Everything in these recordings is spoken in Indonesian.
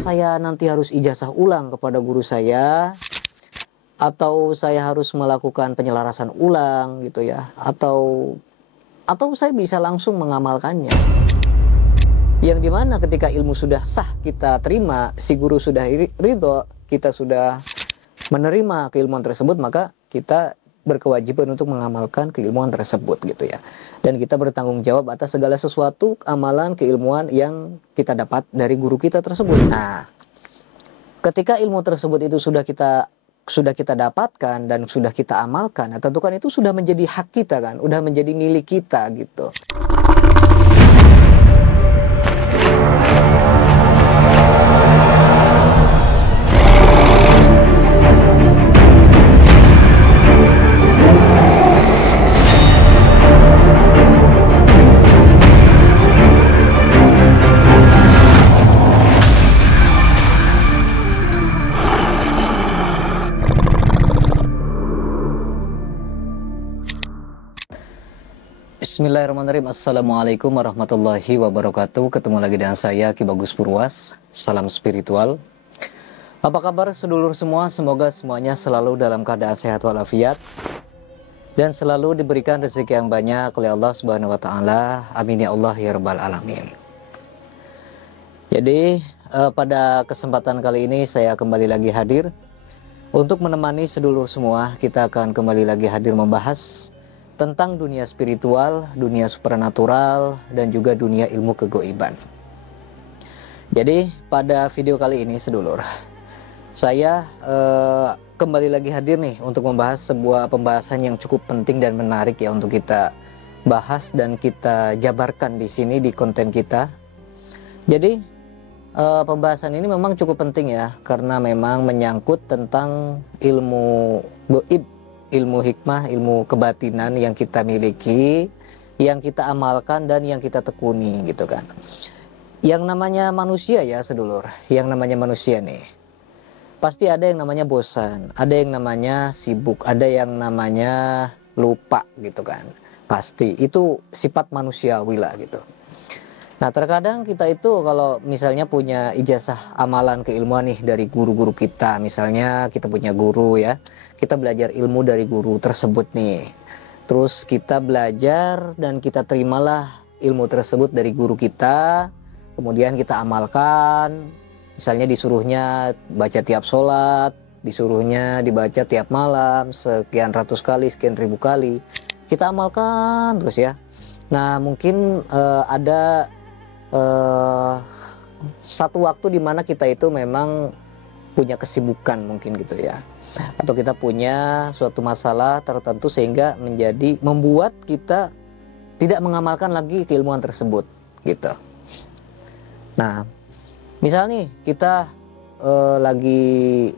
saya nanti harus ijazah ulang kepada guru saya, atau saya harus melakukan penyelarasan ulang gitu ya, atau saya bisa langsung mengamalkannya. Yang dimana ketika ilmu sudah sah kita terima, si guru sudah ridho, kita sudah menerima keilmuan tersebut, maka kita berkewajiban untuk mengamalkan keilmuan tersebut gitu ya. Dan kita bertanggung jawab atas segala sesuatu amalan keilmuan yang kita dapat dari guru kita tersebut. Nah, ketika ilmu tersebut itu sudah kita dapatkan dan sudah kita amalkan, nah tentu kan itu sudah menjadi hak kita kan, udah menjadi milik kita gitu. Bismillahirrahmanirrahim. Assalamualaikum warahmatullahi wabarakatuh. Ketemu lagi dengan saya Ki Bagus Purwas. Salam spiritual. Apa kabar sedulur semua? Semoga semuanya selalu dalam keadaan sehat walafiat dan selalu diberikan rezeki yang banyak oleh Allah Subhanahu wa taala. Amin ya Allah ya rabbal alamin. Jadi pada kesempatan kali ini saya kembali lagi hadir untuk menemani sedulur semua. Kita akan kembali lagi hadir membahas tentang dunia spiritual, dunia supranatural, dan juga dunia ilmu kegoiban. Jadi pada video kali ini sedulur, saya kembali lagi hadir nih untuk membahas sebuah pembahasan yang cukup penting dan menarik ya untuk kita bahas dan kita jabarkan di sini di konten kita. Jadi pembahasan ini memang cukup penting ya, karena memang menyangkut tentang ilmu goib, ilmu hikmah, ilmu kebatinan yang kita miliki, yang kita amalkan dan yang kita tekuni gitu kan. Yang namanya manusia ya sedulur, yang namanya manusia nih, pasti ada yang namanya bosan, ada yang namanya sibuk, ada yang namanya lupa gitu kan. Pasti itu sifat manusiawi lah gitu. Nah terkadang kita itu kalau misalnya punya ijazah amalan keilmuan nih dari guru-guru kita, misalnya kita punya guru ya, kita belajar ilmu dari guru tersebut nih, terus kita belajar dan kita terimalah ilmu tersebut dari guru kita, kemudian kita amalkan, misalnya disuruhnya baca tiap sholat, disuruhnya dibaca tiap malam sekian ratus kali, sekian ribu kali, kita amalkan terus ya. Nah mungkin ada satu waktu di mana kita itu memang punya kesibukan mungkin gitu ya, atau kita punya suatu masalah tertentu sehingga membuat kita tidak mengamalkan lagi keilmuan tersebut gitu. Nah misal nih kita lagi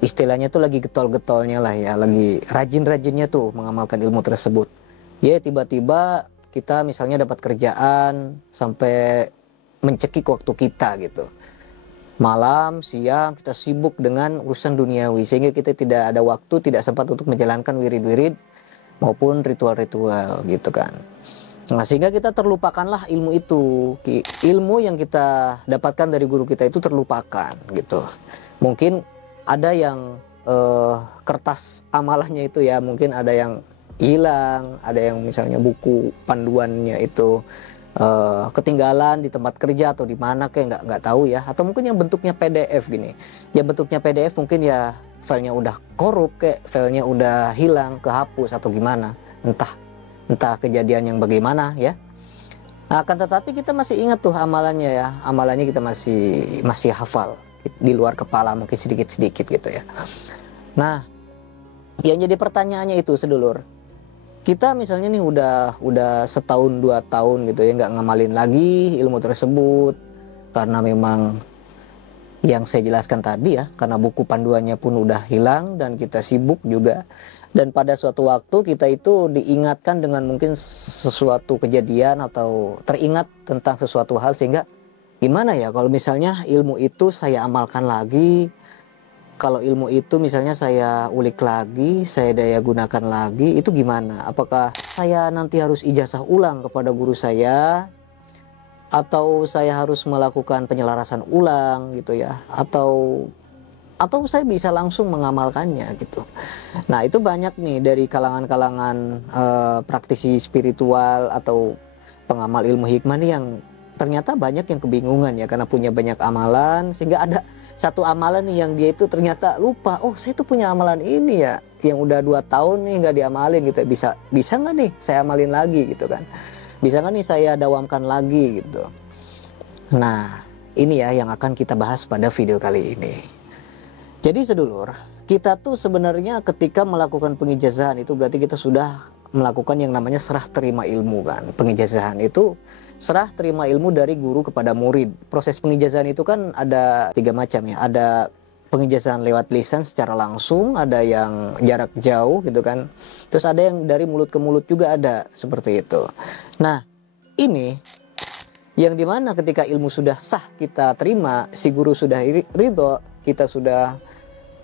istilahnya tuh lagi getol-getolnya lah ya, lagi rajin-rajinnya tuh mengamalkan ilmu tersebut ya, tiba-tiba kita misalnya dapat kerjaan sampai mencekik waktu kita gitu. Malam, siang kita sibuk dengan urusan duniawi sehingga kita tidak ada waktu, tidak sempat untuk menjalankan wirid-wirid maupun ritual-ritual gitu kan. Nah sehingga kita terlupakanlah ilmu itu, ilmu yang kita dapatkan dari guru kita itu terlupakan gitu. Mungkin ada yang kertas amalannya itu ya, mungkin ada yang hilang, ada yang misalnya buku panduannya itu ketinggalan di tempat kerja atau di mana kayak nggak tahu ya, atau mungkin yang bentuknya PDF gini ya, bentuknya PDF mungkin ya filenya udah korup, kayak filenya udah hilang, kehapus atau gimana, entah kejadian yang bagaimana ya. Nah, akan tetapi kita masih ingat tuh amalannya ya, amalannya kita masih hafal di luar kepala mungkin sedikit-sedikit gitu ya. Nah yang jadi pertanyaannya itu sedulur, kita misalnya nih udah setahun 2 tahun gitu ya nggak ngamalin lagi ilmu tersebut, karena memang yang saya jelaskan tadi ya, karena buku panduannya pun udah hilang dan kita sibuk juga, dan pada suatu waktu kita itu diingatkan dengan mungkin sesuatu kejadian atau teringat tentang sesuatu hal, sehingga gimana ya kalau misalnya ilmu itu saya amalkan lagi, kalau ilmu itu misalnya saya ulik lagi, saya daya gunakan lagi, itu gimana? Apakah saya nanti harus ijazah ulang kepada guru saya, atau saya harus melakukan penyelarasan ulang gitu ya, atau saya bisa langsung mengamalkannya gitu. Nah itu banyak nih dari kalangan-kalangan praktisi spiritual atau pengamal ilmu hikmah nih yang ternyata banyak yang kebingungan ya, karena punya banyak amalan, sehingga ada satu amalan nih yang dia itu ternyata lupa, oh saya tuh punya amalan ini ya, yang udah 2 tahun nih nggak diamalin gitu. Bisa nggak nih saya amalin lagi gitu kan, bisa nggak nih saya dawamkan lagi gitu. Nah ini ya yang akan kita bahas pada video kali ini. Jadi sedulur, kita tuh sebenarnya ketika melakukan pengijazahan itu berarti kita sudah melakukan yang namanya serah terima ilmu kan. Pengijazahan itu serah terima ilmu dari guru kepada murid. Proses pengijazahan itu kan ada 3 macam ya. Ada pengijazahan lewat lisan secara langsung, ada yang jarak jauh gitu kan. Terus ada yang dari mulut ke mulut juga ada, seperti itu. Nah, ini yang dimana ketika ilmu sudah sah kita terima, si guru sudah ridho, kita sudah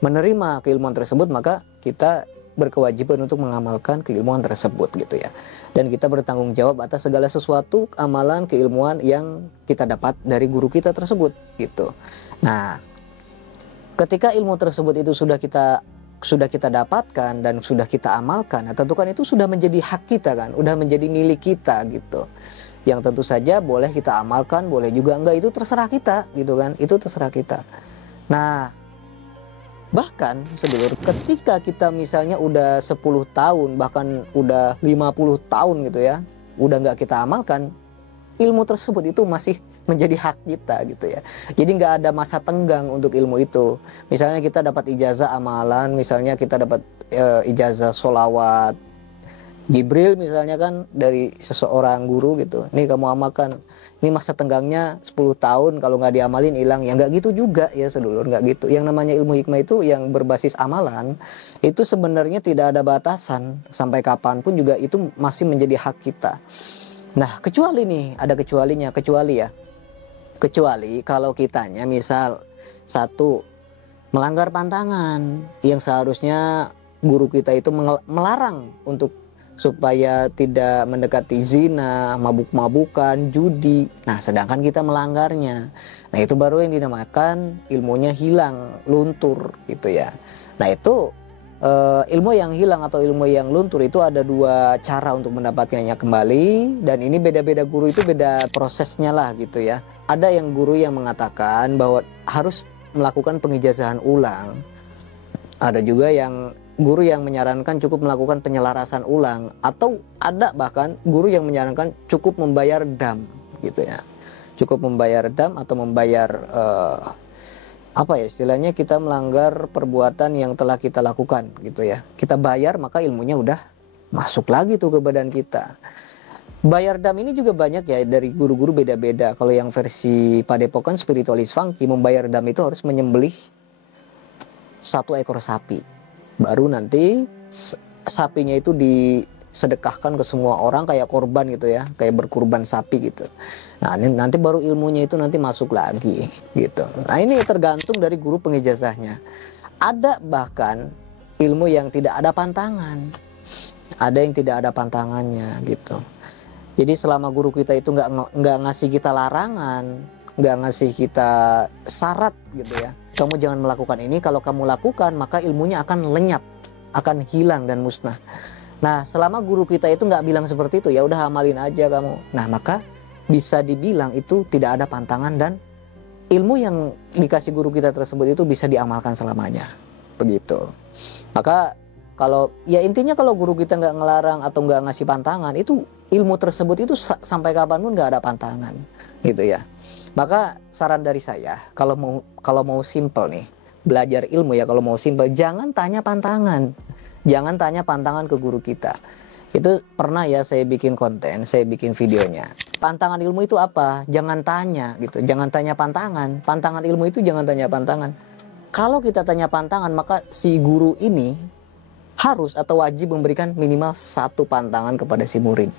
menerima keilmuan tersebut, maka kita berkewajiban untuk mengamalkan keilmuan tersebut gitu ya. Dan kita bertanggung jawab atas segala sesuatu amalan keilmuan yang kita dapat dari guru kita tersebut gitu. Nah, ketika ilmu tersebut itu sudah kita dapatkan dan sudah kita amalkan, nah tentu kan itu sudah menjadi hak kita kan, udah menjadi milik kita gitu. Yang tentu saja boleh kita amalkan, boleh juga enggak, itu terserah kita gitu kan, itu terserah kita. Nah, bahkan sedulur, ketika kita misalnya udah 10 tahun, bahkan udah 50 tahun gitu ya, udah nggak kita amalkan, ilmu tersebut itu masih menjadi hak kita gitu ya. Jadi nggak ada masa tenggang untuk ilmu itu. Misalnya kita dapat ijazah amalan, misalnya kita dapat ijazah sholawat Jibril misalnya kan dari seseorang guru gitu. Nih kamu amalkan. Ini masa tenggangnya 10 tahun, kalau nggak diamalin hilang. Ya nggak gitu juga ya sedulur, nggak gitu. Yang namanya ilmu hikmah itu yang berbasis amalan, itu sebenarnya tidak ada batasan. Sampai kapanpun juga itu masih menjadi hak kita. Nah kecuali nih, ada kecualinya, kecuali ya. Kecuali kalau kitanya misal satu, melanggar pantangan yang seharusnya guru kita itu melarang untuk supaya tidak mendekati zina, mabuk-mabukan, judi. Nah, sedangkan kita melanggarnya. Nah, itu baru yang dinamakan ilmunya hilang, luntur gitu ya. Nah, itu ilmu yang hilang atau ilmu yang luntur itu ada 2 cara untuk mendapatkannya kembali, dan ini beda-beda guru itu beda prosesnya lah gitu ya. Ada yang guru yang mengatakan bahwa harus melakukan pengijazahan ulang. Ada juga yang guru yang menyarankan cukup melakukan penyelarasan ulang, atau ada bahkan guru yang menyarankan cukup membayar dam gitu ya. Cukup membayar dam atau membayar apa ya istilahnya, kita melanggar perbuatan yang telah kita lakukan gitu ya. Kita bayar maka ilmunya udah masuk lagi tuh ke badan kita. Bayar dam ini juga banyak ya, dari guru-guru beda-beda. Kalau yang versi Padepokan Spiritualis Funky, membayar dam itu harus menyembelih 1 ekor sapi. Baru nanti sapinya itu disedekahkan ke semua orang kayak korban gitu ya, kayak berkurban sapi gitu. Nah nanti baru ilmunya itu nanti masuk lagi gitu. Nah ini tergantung dari guru pengijazahnya. Ada bahkan ilmu yang tidak ada pantangan, ada yang tidak ada pantangannya gitu. Jadi selama guru kita itu nggak ngasih kita larangan, nggak ngasih kita syarat gitu ya, kamu jangan melakukan ini, kalau kamu lakukan maka ilmunya akan lenyap, akan hilang dan musnah. Nah selama guru kita itu nggak bilang seperti itu, ya udah amalin aja kamu. Nah maka bisa dibilang itu tidak ada pantangan, dan ilmu yang dikasih guru kita tersebut itu bisa diamalkan selamanya begitu. Maka kalau ya intinya kalau guru kita nggak ngelarang atau nggak ngasih pantangan, itu ilmu tersebut itu sampai kapanpun nggak ada pantangan gitu ya. Maka saran dari saya, kalau mau simple nih belajar ilmu ya, kalau mau simple jangan tanya pantangan, jangan tanya pantangan ke guru kita. Itu pernah ya saya bikin konten, saya bikin videonya. Pantangan ilmu itu apa? Jangan tanya gitu, jangan tanya pantangan. Pantangan ilmu itu jangan tanya pantangan. Kalau kita tanya pantangan, maka si guru ini harus atau wajib memberikan minimal 1 pantangan kepada si murid.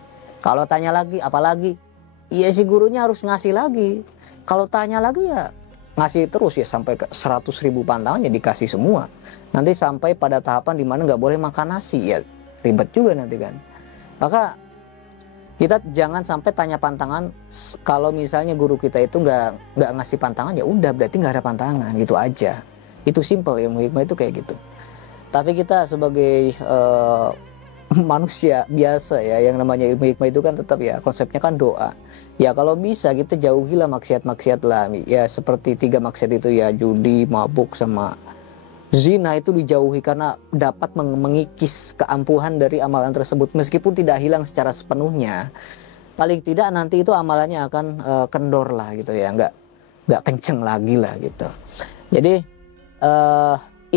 Kalau tanya lagi, apalagi, ya si gurunya harus ngasih lagi. Kalau tanya lagi ya ngasih terus ya, sampai ke 100.000 pantangan ya dikasih semua. Nanti sampai pada tahapan dimana nggak boleh makan nasi, ya ribet juga nanti kan. Maka Kita jangan sampai tanya pantangan, kalau misalnya guru kita itu nggak ngasih pantangan, ya udah berarti nggak ada pantangan, gitu aja. Itu simple, ilmu hikmah itu kayak gitu. Tapi kita sebagai manusia biasa ya, yang namanya ilmu hikmah itu kan tetap ya konsepnya kan doa. Ya kalau bisa kita jauhilah maksiat-maksiat lah. Ya seperti 3 maksiat itu ya, judi, mabuk, sama zina itu dijauhi, karena dapat mengikis keampuhan dari amalan tersebut. Meskipun tidak hilang secara sepenuhnya, paling tidak nanti itu amalannya akan kendor lah gitu ya, nggak kenceng lagi lah gitu. Jadi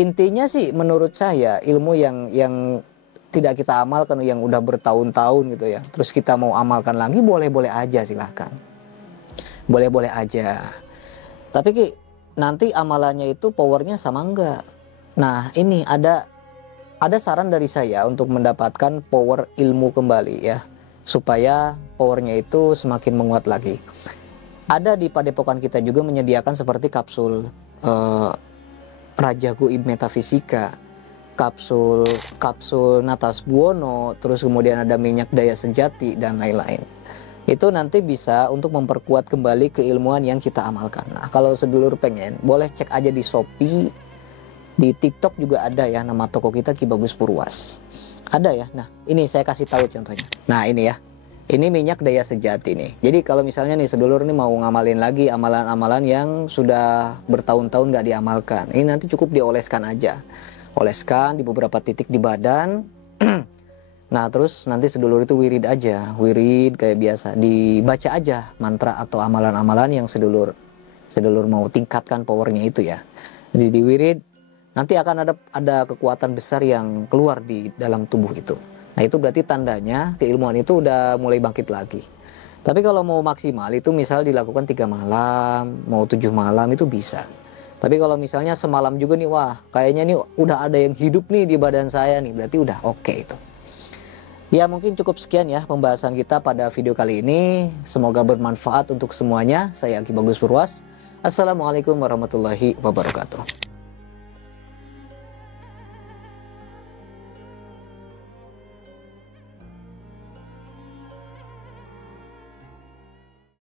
intinya sih menurut saya, ilmu yang tidak kita amalkan, yang udah bertahun-tahun gitu ya, terus kita mau amalkan lagi, boleh-boleh aja, silahkan, boleh-boleh aja. Tapi Ki, nanti amalannya itu powernya sama enggak? Nah ini ada saran dari saya untuk mendapatkan power ilmu kembali ya, supaya powernya itu semakin menguat lagi. Ada di padepokan kita juga menyediakan seperti kapsul Raja Goib Metafisika, kapsul Natas Buwono, terus kemudian ada minyak daya sejati dan lain-lain. Itu nanti bisa untuk memperkuat kembali keilmuan yang kita amalkan. Nah kalau sedulur pengen, boleh cek aja di Shopee. Di TikTok juga ada ya, nama toko kita Ki Bagus Purwas. Ada ya. Nah, ini saya kasih tahu contohnya. Nah, ini ya. Ini minyak daya sejati nih. Jadi kalau misalnya nih sedulur nih mau ngamalin lagi amalan-amalan yang sudah bertahun-tahun gak diamalkan, ini nanti cukup dioleskan aja. Oleskan di beberapa titik di badan. Nah, terus nanti sedulur itu wirid aja. Wirid kayak biasa. Dibaca aja mantra atau amalan-amalan yang sedulur mau tingkatkan powernya itu ya. Jadi di wirid, nanti akan ada kekuatan besar yang keluar di dalam tubuh itu. Nah itu berarti tandanya keilmuan itu udah mulai bangkit lagi. Tapi kalau mau maksimal itu misal dilakukan 3 malam, mau 7 malam itu bisa. Tapi kalau misalnya semalam juga nih, wah kayaknya nih udah ada yang hidup nih di badan saya nih, berarti udah oke itu. Ya mungkin cukup sekian ya pembahasan kita pada video kali ini. Semoga bermanfaat untuk semuanya. Saya Ki Bagus Purwas. Assalamualaikum warahmatullahi wabarakatuh.